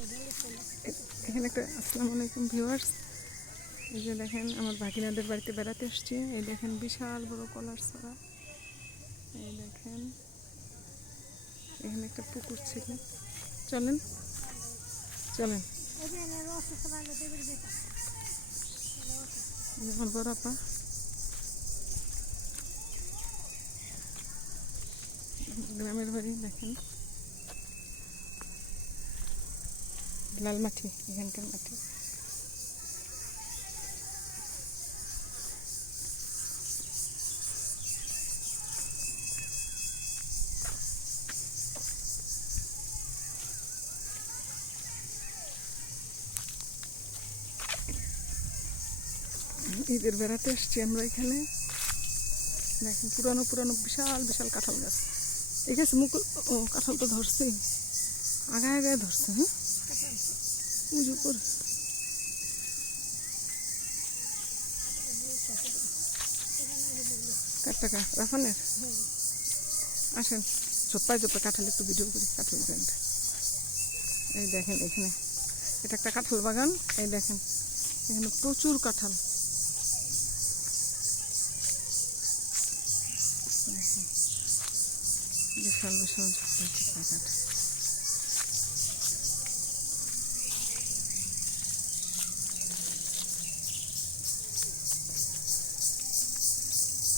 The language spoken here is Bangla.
এখানে একটা আসসালামু আলাইকুম ভিউয়ার্স, এই যে দেখেন আমার ভাগিনাদের বাড়িতে বেড়াতে এসছি। এই দেখেন বিশাল বড় কলার ছড়া। এই দেখেন এখানে একটা পুকুর ছিল। চলেন চলেন, আমার বড় আপা গ্রামের বাড়ি। দেখেন লাল মাটি, এখানকার মাটি। ঈদের বেড়াতে এসছি আমরা এখানে। দেখেন পুরানো পুরানো বিশাল বিশাল কাঁঠাল গাছ। এই গাছ মুকুল, ও কাঁঠাল তো ধরছে, আগায় আগায় ধরছে। হ্যাঁ পুজো করে কার টাকা রাফানের। আসেন চোপ্পায় চোপ্পায় কাঁঠাল একটু ভিডিও করি, কাঁঠাল বাগানটা। এই দেখেন এখানে এটা একটা কাঁঠাল বাগান। এই দেখেন এখানে প্রচুর কাঁঠাল। দেখেন বিশাল বিশাল কাঁঠাল।